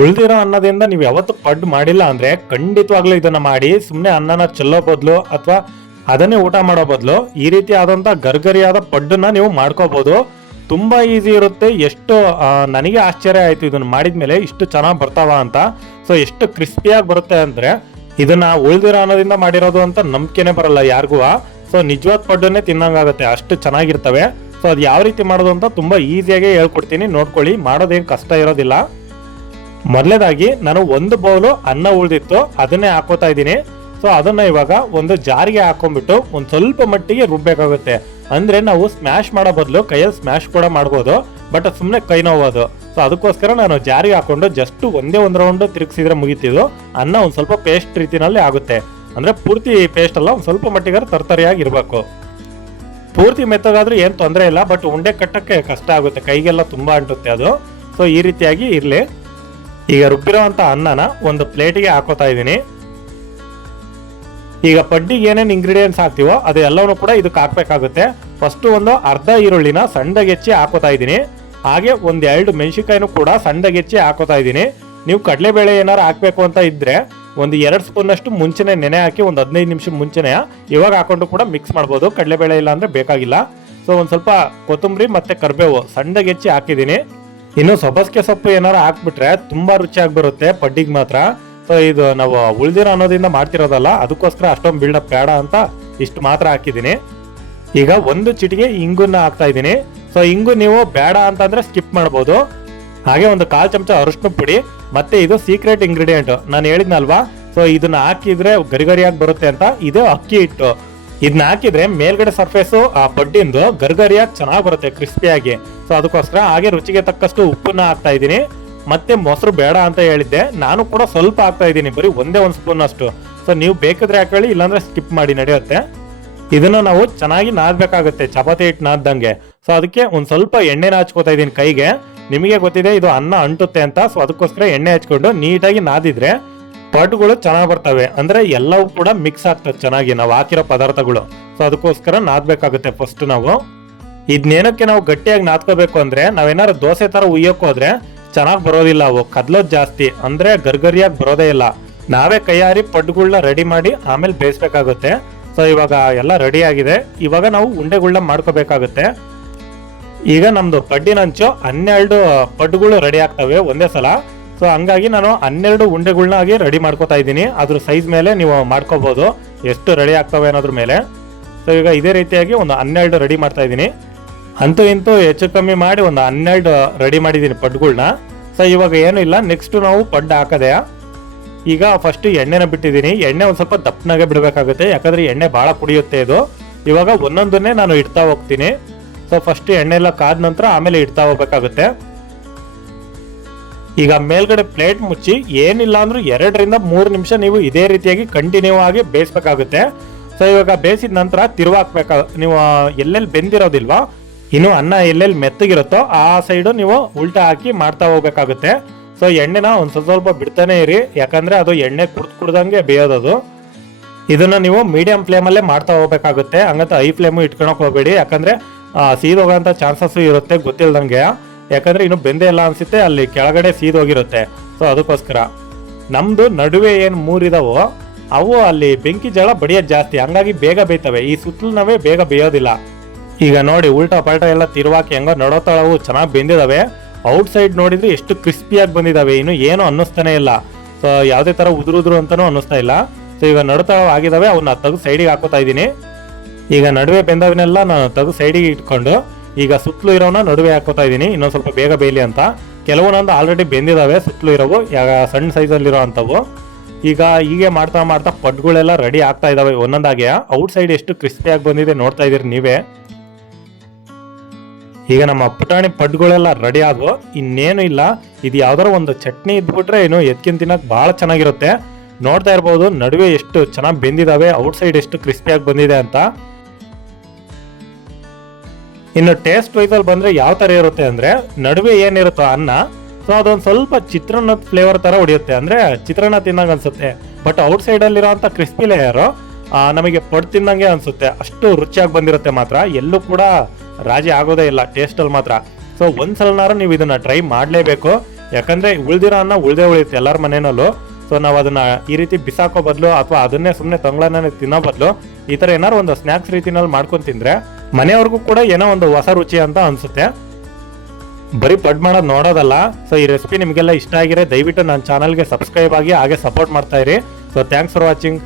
ಉಳಿದಿರೋ ಅನ್ನದಿಂದ ನೀವು ಯಾವತ್ತು ಪಡ್ ಮಾಡಿಲ್ಲ ಅಂದ್ರೆ ಖಂಡಿತವಾಗ್ಲೂ ಇದನ್ನ ಮಾಡಿ ಸುಮ್ಮನೆ ಅನ್ನನ ಚೆಲ್ಲೋ ಬದಲು ಅಥವಾ ಅದನ್ನೇ ಊಟ ಮಾಡೋ ಬದಲು ಈ ರೀತಿ ಆದಂತ ಗರ್ಗರಿಯಾದ ಪಡ್ಡನ್ನ ನೀವು ಮಾಡ್ಕೋಬಹುದು ತುಂಬಾ ಈಸಿ ಇರುತ್ತೆ. ಎಷ್ಟು ನನಗೆ ಆಶ್ಚರ್ಯ ಆಯ್ತು ಇದನ್ನ ಮಾಡಿದ್ಮೇಲೆ ಇಷ್ಟು ಚೆನ್ನಾಗಿ ಬರ್ತಾವ ಅಂತ. ಸೊ ಎಷ್ಟು ಕ್ರಿಸ್ಪಿಯಾಗಿ ಬರುತ್ತೆ ಅಂದ್ರೆ ಇದನ್ನ ಉಳಿದಿರೋ ಅನ್ನದಿಂದ ಮಾಡಿರೋದು ಅಂತ ನಂಬಿಕೆನೆ ಬರಲ್ಲ ಯಾರಿಗೂ. ಸೊ ನಿಜವಾದ ಪಡ್ಡನ್ನೇ ತಿನ್ನಂಗಾಗುತ್ತೆ. ಅಷ್ಟು ಚೆನ್ನಾಗಿರ್ತವೆ. ಸೊ ಅದು ಯಾವ ರೀತಿ ಮಾಡೋದು ಅಂತ ತುಂಬಾ ಈಸಿಯಾಗಿ ಹೇಳ್ಕೊಡ್ತೀನಿ. ನೋಡ್ಕೊಳ್ಳಿ. ಮಾಡೋದೇನು ಕಷ್ಟ ಇರೋದಿಲ್ಲ. ಮೊದಲೇದಾಗಿ ನಾನು ಒಂದು ಬೌಲು ಅನ್ನ ಉಳಿದಿತ್ತು, ಅದನ್ನೇ ಹಾಕೋತಾ ಇದ್ದೀನಿ. ಸೊ ಅದನ್ನ ಇವಾಗ ಒಂದು ಜಾರಿಗೆ ಹಾಕೊಂಡ್ಬಿಟ್ಟು ಒಂದು ಸ್ವಲ್ಪ ಮಟ್ಟಿಗೆ ರುಬ್ಬೇಕಾಗುತ್ತೆ. ಅಂದ್ರೆ ನಾವು ಸ್ಮ್ಯಾಶ್ ಮಾಡೋ ಬದಲು ಕೈಯಲ್ಲಿ ಸ್ಮ್ಯಾಶ್ ಕೂಡ ಮಾಡ್ಬೋದು ಬಟ್ ಸುಮ್ಮನೆ ಕೈ ನೋವೋದು. ಸೊ ಅದಕ್ಕೋಸ್ಕರ ನಾನು ಜಾರಿಗೆ ಹಾಕೊಂಡು ಜಸ್ಟ್ ಒಂದೇ ಒಂದು ರೌಂಡ್ ತಿರುಗಿಸಿದ್ರೆ ಮುಗಿತಿದ್ದು. ಅನ್ನ ಒಂದು ಸ್ವಲ್ಪ ಪೇಸ್ಟ್ ರೀತಿನಲ್ಲಿ ಆಗುತ್ತೆ. ಅಂದ್ರೆ ಪೂರ್ತಿ ಪೇಸ್ಟ್ ಅಲ್ಲ, ಒಂದು ಸ್ವಲ್ಪ ಮಟ್ಟಿಗಾರು ತರ್ತರಿಯಾಗಿ ಇರಬೇಕು. ಪೂರ್ತಿ ಮೆತ್ತಗಾದ್ರೂ ಏನು ತೊಂದರೆ ಇಲ್ಲ ಬಟ್ ಉಂಡೆ ಕಟ್ಟಕ್ಕೆ ಕಷ್ಟ ಆಗುತ್ತೆ. ಕೈಗೆಲ್ಲ ತುಂಬಾ ಅಂಟುತ್ತೆ ಅದು. ಸೊ ಈ ರೀತಿಯಾಗಿ ಇರಲಿ. ಈಗ ರುಬ್ಬಿರುವಂತ ಅನ್ನನ ಒಂದು ಪ್ಲೇಟಿಗೆ ಹಾಕೋತಾ ಇದ್ದೀನಿ. ಈಗ ಪಡ್ಡಿಗೆ ಏನೇನು ಇಂಗ್ರೀಡಿಯೆಂಟ್ಸ್ ಹಾಕ್ತೀವೋ ಅದು ಕೂಡ ಇದಕ್ಕೆ ಹಾಕಬೇಕಾಗುತ್ತೆ. ಫಸ್ಟ್ ಒಂದು ಅರ್ಧ ಈರುಳ್ಳಿನ ಸಣ್ಣಗೆ ಹೆಚ್ಚಿ ಹಾಕೋತಾ ಇದ್ದೀನಿ. ಹಾಗೆ ಒಂದು ಎರಡು ಮೆಣಸಿಕಾಯಿನೂ ಕೂಡ ಸಣ್ಣಗೆ ಹೆಚ್ಚಿ ಹಾಕೋತಾ ಇದ್ದೀನಿ. ನೀವು ಕಡಲೆಬೇಳೆ ಏನಾರು ಹಾಕಬೇಕು ಅಂತ ಇದ್ದರೆ ಒಂದು ಎರಡು ಸ್ಪೂನ್ ಅಷ್ಟು ಮುಂಚೆನೆ ನೆನೆ ಹಾಕಿ ಒಂದು ಹದಿನೈದು ನಿಮಿಷ ಮುಂಚೆನೆ ಇವಾಗ ಹಾಕೊಂಡು ಕೂಡ ಮಿಕ್ಸ್ ಮಾಡ್ಬೋದು. ಕಡಲೆಬೇಳೆ ಇಲ್ಲ ಅಂದ್ರೆ ಬೇಕಾಗಿಲ್ಲ. ಸೊ ಒಂದ್ ಸ್ವಲ್ಪ ಕೊತ್ತಂಬರಿ ಮತ್ತೆ ಕರಿಬೇವು ಸಣ್ಣಗೆ ಹೆಚ್ಚಿ ಹಾಕಿದ್ದೀನಿ. ಇನ್ನು ಸೊಬಸ್ಗೆ ಸೊಪ್ಪು ಏನಾರು ಹಾಕ್ಬಿಟ್ರೆ ತುಂಬಾ ರುಚಿಯಾಗಿ ಬರುತ್ತೆ ಪಡ್ಡಿಗೆ ಮಾತ್ರ. ಸೊ ಇದು ನಾವು ಉಳ್ದಿರೋ ಅನ್ನೋದಿಂದ ಮಾಡ್ತಿರೋದಲ್ಲ, ಅದಕ್ಕೋಸ್ಕರ ಅಷ್ಟೊಂದು ಅಪ್ ಬೇಡ ಅಂತ ಇಷ್ಟು ಮಾತ್ರ ಹಾಕಿದ್ದೀನಿ. ಈಗ ಒಂದು ಚಿಟಿಗೆ ಇಂಗುನ್ನ ಹಾಕ್ತಾ ಇದ್ದೀನಿ. ಸೊ ಇಂಗು ನೀವು ಬೇಡ ಅಂತಂದ್ರೆ ಸ್ಕಿಪ್ ಮಾಡ್ಬೋದು. ಹಾಗೆ ಒಂದು ಕಾಲು ಚಮಚ ಅರಿಶಿನ ಪುಡಿ, ಮತ್ತೆ ಇದು ಸೀಕ್ರೆಟ್ ಇಂಗ್ರೀಡಿಯೆಂಟ್ ನಾನು ಹೇಳಿದ್ನಲ್ವಾ? ಸೊ ಇದನ್ನ ಹಾಕಿದ್ರೆ ಗರಿಗರಿಯಾಗಿ ಬರುತ್ತೆ ಅಂತ, ಇದು ಅಕ್ಕಿ ಹಿಟ್ಟು. ಇದನ್ನ ಹಾಕಿದ್ರೆ ಮೇಲ್ಗಡೆ ಸರ್ಫೇಸು ಆ ಬಡ್ಡಿಂದು ಗರ್ಗರಿಯಾಗಿ ಚೆನ್ನಾಗಿ ಬರುತ್ತೆ ಕ್ರಿಸ್ಪಿಯಾಗಿ ಸೊ ಅದಕ್ಕೋಸ್ಕರ ಹಾಗೆ ರುಚಿಗೆ ತಕ್ಕಷ್ಟು ಉಪ್ಪನ್ನ ಹಾಕ್ತಾ ಇದ್ದೀನಿ. ಮತ್ತೆ ಮೊಸರು ಬೇಡ ಅಂತ ಹೇಳಿದ್ದೆ. ನಾನು ಕೂಡ ಸ್ವಲ್ಪ ಹಾಕ್ತಾ ಇದ್ದೀನಿ, ಬರೀ ಒಂದೇ ಒಂದು ಸ್ಪೂನ್ ಅಷ್ಟು. ಸೊ ನೀವು ಬೇಕಾದ್ರೆ ಹಾಕೊಳ್ಳಿ ಇಲ್ಲಾಂದ್ರೆ ಸ್ಕಿಪ್ ಮಾಡಿ, ನಡೆಯುತ್ತೆ. ಇದನ್ನ ನಾವು ಚೆನ್ನಾಗಿ ನಾದಬೇಕಾಗುತ್ತೆ, ಚಪಾತಿ ಹಿಟ್ಟು ನಾದ್ದಂಗೆ. ಸೊ ಅದಕ್ಕೆ ಒಂದ್ ಸ್ವಲ್ಪ ಎಣ್ಣೆನ ಹಚ್ಕೋತಾ ಇದ್ದೀನಿ ಕೈಗೆ. ನಿಮಗೆ ಗೊತ್ತಿದೆ, ಇದು ಅನ್ನ ಅಂಟುತ್ತೆ ಅಂತ. ಸೊ ಅದಕ್ಕೋಸ್ಕರ ಎಣ್ಣೆ ಹಚ್ಕೊಂಡು ನೀಟಾಗಿ ನಾದಿದ್ರೆ ಪಡ್ಗಳು ಚೆನ್ನಾಗಿ ಬರ್ತವೆ. ಅಂದ್ರೆ ಎಲ್ಲವೂ ಕೂಡ ಮಿಕ್ಸ್ ಆಗ್ತದೆ ಚೆನ್ನಾಗಿ ನಾವು ಹಾಕಿರೋ ಪದಾರ್ಥಗಳು. ಸೊ ಅದಕ್ಕೋಸ್ಕರ ನಾದ್ಬೇಕಾಗುತ್ತೆ ಫಸ್ಟ್ ನಾವು. ಇದನ್ನೇನಕ್ಕೆ ನಾವು ಗಟ್ಟಿಯಾಗಿ ನಾದ್ಕೋಬೇಕು ಅಂದ್ರೆ, ನಾವೇನಾದ್ರು ದೋಸೆ ತರ ಉಯ್ಯೋಕ್ ಹೋದ್ರೆ ಚೆನ್ನಾಗಿ ಬರೋದಿಲ್ಲ ಅವು. ಕದ್ಲೋದ್ ಜಾಸ್ತಿ. ಅಂದ್ರೆ ಗರ್ಗರಿಯಾಗಿ ಬರೋದೇ ಇಲ್ಲ. ನಾವೇ ಕೈಯಾರಿ ಪಡ್ಗಳನ್ನ ರೆಡಿ ಮಾಡಿ ಆಮೇಲೆ ಬೇಯಿಸ್ಬೇಕಾಗುತ್ತೆ. ಸೊ ಇವಾಗ ಎಲ್ಲ ರೆಡಿ ಆಗಿದೆ. ಇವಾಗ ನಾವು ಉಂಡೆಗಳನ್ನ ಮಾಡ್ಕೋಬೇಕಾಗುತ್ತೆ. ಈಗ ನಮ್ದು ಪಡ್ಡಿನಂಚು ಹನ್ನೆರಡು ಪಡ್ಗಳು ರೆಡಿ ಆಗ್ತವೆ ಒಂದೇ ಸಲ. ಸೊ ಹಂಗಾಗಿ ನಾನು ಹನ್ನೆರಡು ಉಂಡೆಗಳನ್ನ ಆಗಿ ರೆಡಿ ಮಾಡ್ಕೋತಾ ಇದ್ದೀನಿ. ಅದ್ರ ಸೈಜ್ ಮೇಲೆ ನೀವು ಮಾಡ್ಕೋಬಹುದು ಎಷ್ಟು ರೆಡಿ ಆಗ್ತವೆ ಅನ್ನೋದ್ರ ಮೇಲೆ. ಸೊ ಈಗ ಇದೇ ರೀತಿಯಾಗಿ ಒಂದು ಹನ್ನೆರಡು ರೆಡಿ ಮಾಡ್ತಾ ಇದ್ದೀನಿ. ಅಂತೂ ಇಂತೂ ಹೆಚ್ಚು ಕಮ್ಮಿ ಮಾಡಿ ಒಂದು ಹನ್ನೆರಡು ರೆಡಿ ಮಾಡಿದ್ದೀನಿ ಪಡ್ಗಳನ್ನ ಸೊ ಇವಾಗ ಏನೂ ಇಲ್ಲ ನೆಕ್ಸ್ಟ್ ನಾವು ಪಡ್ಡು ಹಾಕದೆ, ಈಗ ಫಸ್ಟ್ ಎಣ್ಣೆನ ಬಿಟ್ಟಿದ್ದೀನಿ. ಎಣ್ಣೆ ಒಂದು ಸ್ವಲ್ಪ ದಪ್ಪನಾಗೆ ಬಿಡಬೇಕಾಗುತ್ತೆ. ಯಾಕಂದ್ರೆ ಎಣ್ಣೆ ಭಾಳ ಕುಡಿಯುತ್ತೆ ಇದು. ಇವಾಗ ಒಂದೊಂದನ್ನೇ ನಾನು ಇಡ್ತಾ ಹೋಗ್ತೀನಿ. ಸೊ ಫಸ್ಟ್ ಎಣ್ಣೆ ಎಲ್ಲ ಕಾದ ನಂತರ ಆಮೇಲೆ ಇಡ್ತಾ ಹೋಗ್ಬೇಕಾಗುತ್ತೆ. ಈಗ ಮೇಲ್ಗಡೆ ಪ್ಲೇಟ್ ಮುಚ್ಚಿ ಏನಿಲ್ಲ ಅಂದ್ರೂ ಎರಡರಿಂದ ಮೂರು ನಿಮಿಷ ನೀವು ಇದೇ ರೀತಿಯಾಗಿ ಕಂಟಿನ್ಯೂ ಆಗಿ ಬೇಯಿಸ್ಬೇಕಾಗುತ್ತೆ. ಸೊ ಇವಾಗ ಬೇಯಿಸಿದ ನಂತರ ತಿರುವಾಕ್ಬೇಕಾಗ ನೀವು ಎಲ್ಲೆಲ್ಲಿ ಬೆಂದಿರೋದಿಲ್ವಾ, ಇನ್ನು ಅನ್ನ ಎಲ್ಲೆಲ್ಲಿ ಮೆತ್ತಗಿರುತ್ತೋ ಆ ಸೈಡು ನೀವು ಉಲ್ಟಾ ಹಾಕಿ ಮಾಡ್ತಾ ಹೋಗ್ಬೇಕಾಗುತ್ತೆ. ಸೊ ಎಣ್ಣೆನ ಒಂದು ಸ್ವಲ್ಪ ಸ್ವಲ್ಪ ಬಿಡ್ತಾನೆ ಇರಿ, ಯಾಕಂದ್ರೆ ಅದು ಎಣ್ಣೆ ಕುಡ್ದು ಕುಡ್ದಂಗೆ ಬೇಯೋದದು. ಇದನ್ನ ನೀವು ಮೀಡಿಯಂ ಫ್ಲೇಮಲ್ಲೇ ಮಾಡ್ತಾ ಹೋಗ್ಬೇಕಾಗುತ್ತೆ. ಹಂಗಂತ ಹೈ ಫ್ಲೇಮು ಇಟ್ಕೊಳಕ್ ಹೋಗ್ಬೇಡಿ, ಯಾಕಂದ್ರೆ ಸೀದೋಗಂತ ಚಾನ್ಸಸ್ ಇರುತ್ತೆ, ಗೊತ್ತಿಲ್ದಂಗೆ. ಯಾಕಂದ್ರೆ ಇನ್ನು ಬೆಂದೆ ಇಲ್ಲ ಅನ್ಸುತ್ತೆ, ಅಲ್ಲಿ ಕೆಳಗಡೆ ಸೀದೋಗಿರುತ್ತೆ ಸೊ ಅದಕ್ಕೋಸ್ಕರ. ನಮ್ದು ನಡುವೆ ಏನು ಮೂರಿದವೋ, ಅವು ಅಲ್ಲಿ ಬೆಂಕಿ ಜಳ ಬಡಿಯೋದು ಜಾಸ್ತಿ. ಹಂಗಾಗಿ ಬೇಗ ಬೇಯ್ತವೆ. ಈ ಸುತ್ತಲನವೇ ಬೇಗ ಬೇಯೋದಿಲ್ಲ. ಈಗ ನೋಡಿ, ಉಲ್ಟಾ ಪಲ್ಟಾ ಎಲ್ಲ ತಿರುವಾಕಿ ಹೆಂಗೋ ನಡೋತಾಳವು, ಚೆನ್ನಾಗಿ ಬೆಂದಿದಾವೆ. ಔಟ್ ಸೈಡ್ ನೋಡಿದ್ರೆ ಎಷ್ಟು ಕ್ರಿಸ್ಪಿಯಾಗಿ ಬಂದಿದಾವೆ. ಇನ್ನು ಏನು ಅನ್ನಿಸ್ತಾನೆ ಇಲ್ಲ. ಸೊ ಯಾವುದೇ ತರ ಉದುರು ಉದುರು ಅಂತಾನೂ ಅನ್ನಿಸ್ತಾ ಇಲ್ಲ. ಸೊ ಈಗ ನಡುತಳ ಆಗಿದಾವೆ ಅವನ್ನ ತೆಗೆದು ಸೈಡಿಗೆ ಹಾಕೋತಾ ಇದ್ದೀನಿ. ಈಗ ನಡುವೆ ಬೆಂದವನ್ನೆಲ್ಲ ನಾನು ತೆಗೆದು ಸೈಡಿಗೆ ಇಟ್ಕೊಂಡು ಈಗ ಸುತ್ತಲೂ ಇರೋನ ನಡುವೆ ಹಾಕೋತಾ ಇದ್ದೀನಿ. ಇನ್ನೊಂದು ಸ್ವಲ್ಪ ಬೇಗ ಬೇಯಲಿ ಅಂತ. ಕೆಲವೊಂದು ಆಲ್ರೆಡಿ ಬೆಂದಿದ್ದಾವೆ ಸುತ್ತಲೂ ಇರೋವು. ಸಣ್ಣ ಸೈಜಲ್ಲಿರೋ ಅಂಥವು. ಈಗ ಹೀಗೆ ಮಾಡ್ತಾ ಮಾಡ್ತಾ ಪಡ್ಗಳೆಲ್ಲ ರೆಡಿ ಆಗ್ತಾ ಇದ್ದಾವೆ ಒಂದೊಂದಾಗೆ ಔಟ್ ಸೈಡ್ ಎಷ್ಟು ಕ್ರಿಸ್ಪಿಯಾಗಿ ಬಂದಿದೆ ನೋಡ್ತಾ ಇದ್ದೀರಿ ನೀವೇ. ಈಗ ನಮ್ಮ ಪುಟಾಣಿ ಪಡ್ಗಳೆಲ್ಲ ರೆಡಿ ಆದವು. ಇನ್ನೇನು ಇಲ್ಲ. ಇದು ಯಾವ್ದಾರು ಒಂದು ಚಟ್ನಿ ಇದ್ಬಿಟ್ರೆ ಏನು ಎತ್ಕಿನ ತಿನ್ನಕ್ ಬಹಳ ಚೆನ್ನಾಗಿರುತ್ತೆ. ನೋಡ್ತಾ ಇರ್ಬೋದು, ನಡುವೆ ಎಷ್ಟು ಚೆನ್ನಾಗಿ ಬೆಂದಿದಾವೆ ಔಟ್ ಸೈಡ್ ಎಷ್ಟು ಕ್ರಿಸ್ಪಿಯಾಗಿ ಬಂದಿದೆ ಅಂತ. ಇನ್ನು ಟೇಸ್ಟ್ ವೈಸ್ ಬಂದರೆ ಯಾವ ತರ ಇರುತ್ತೆ ಅಂದ್ರೆ ನಡುವೆ ಏನಿರುತ್ತೋ ಅನ್ನ ಸೊ ಅದೊಂದು ಸ್ವಲ್ಪ ಚಿತ್ರಾನ್ನದ ಫ್ಲೇವರ್ ತರ ಹೊಡೆಯುತ್ತೆ. ಅಂದ್ರೆ ಚಿತ್ರಾನ್ನ ತಿನ್ನಂಗ ಅನ್ಸುತ್ತೆ. ಬಟ್ ಔಟ್ ಸೈಡ್ ಅಲ್ಲಿರೋಂಥ ಕ್ರಿಸ್ಪಿ ಲೇಯರ್ ನಮಗೆ ಪಡ್ ತಿನ್ನಂಗೆ ಅನ್ಸುತ್ತೆ. ಅಷ್ಟು ರುಚಿಯಾಗಿ ಬಂದಿರುತ್ತೆ ಮಾತ್ರ. ಎಲ್ಲೂ ಕೂಡ ರಾಜಿ ಆಗೋದೇ ಇಲ್ಲ ಟೇಸ್ಟ್ ಅಲ್ಲಿ ಮಾತ್ರ. ಸೊ ಒಂದ್ಸಲನಾರು ನೀವು ಇದನ್ನ ಟ್ರೈ ಮಾಡಲೇಬೇಕು. ಯಾಕಂದ್ರೆ ಉಳ್ದಿರೋ ಅನ್ನ ಉಳ್ದೇ ಉಳಿಯುತ್ತೆ ಎಲ್ಲರ ಮನೆಯಲ್ಲೂ ಸೊ ನಾವು ಅದನ್ನ ಈ ರೀತಿ ಬಿಸಾಕೋ ಬದಲು ಅಥವಾ ಅದನ್ನೇ ಸುಮ್ಮನೆ ತಂಗ್ಳನ್ನ ತಿನ್ನೋ ಬದಲು ಈ ತರ ಏನಾರು ಒಂದು ಸ್ನ್ಯಾಕ್ಸ್ ರೀತಿನಲ್ಲಿ ಮಾಡ್ಕೊಂಡು ತಿಂದ್ರೆ ಮನೆಯವ್ರಿಗೂ ಕೂಡ ಏನೋ ಒಂದು ಹೊಸ ರುಚಿ ಅಂತ ಅನ್ಸುತ್ತೆ. ಬರೀ ಪಡ್ ಮಾಡೋದು ನೋಡೋದಲ್ಲ. ಸೊ ಈ ರೆಸಿಪಿ ನಿಮಗೆಲ್ಲ ಇಷ್ಟ ಆಗಿರೋ ದಯವಿಟ್ಟು ನನ್ನ ಚಾನಲ್ಗೆ ಸಬ್ಸ್ಕ್ರೈಬ್ ಆಗಿ ಹಾಗೆ ಸಪೋರ್ಟ್ ಮಾಡ್ತಾ ಇರಿ. So thanks for watching